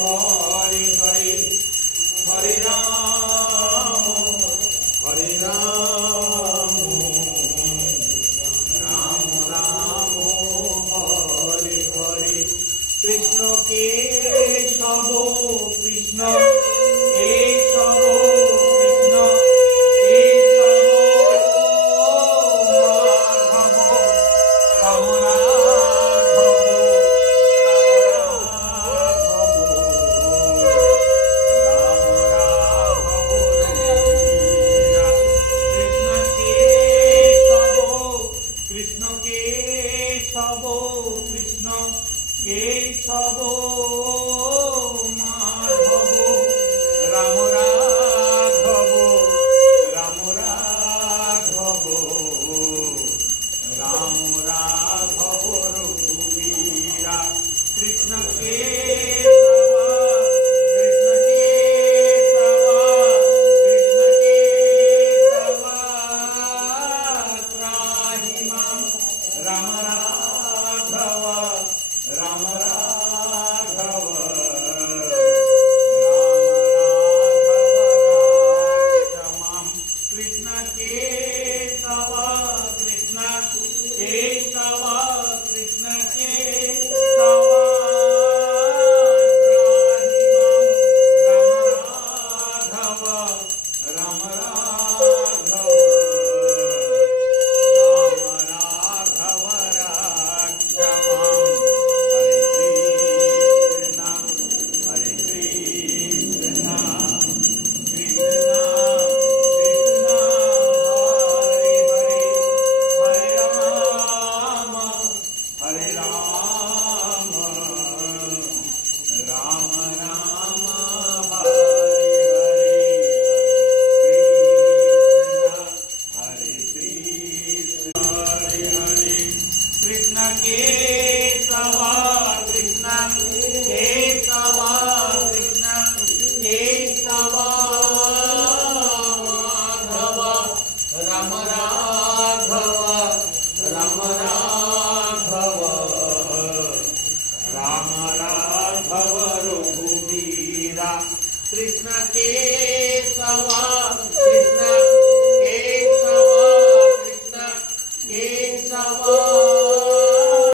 हरे हरे हरे राम राम राम हरे हरे कृष्ण केशव कृष्ण केशव कृष्ण केशव माधव राम राघव राम राघव राम राघव रघुवीरा कृष्ण केशव कृष्ण केशव कृष्ण केशव त्राहि मां Ram Raghav Ram Raghav Ram Krishna Keshav Krishna Keshav Krishna Keshav Ram Raghav Hare Rama, Rama Rama, Hare Hare, Hare Krishna, Hare Hare, Krishna Kesava, Krishna Kesava, Krishna Kesava, Madhava, Rama Raghava, Rama Ram Raghav रघुवीरा Krishna Keshav Krishna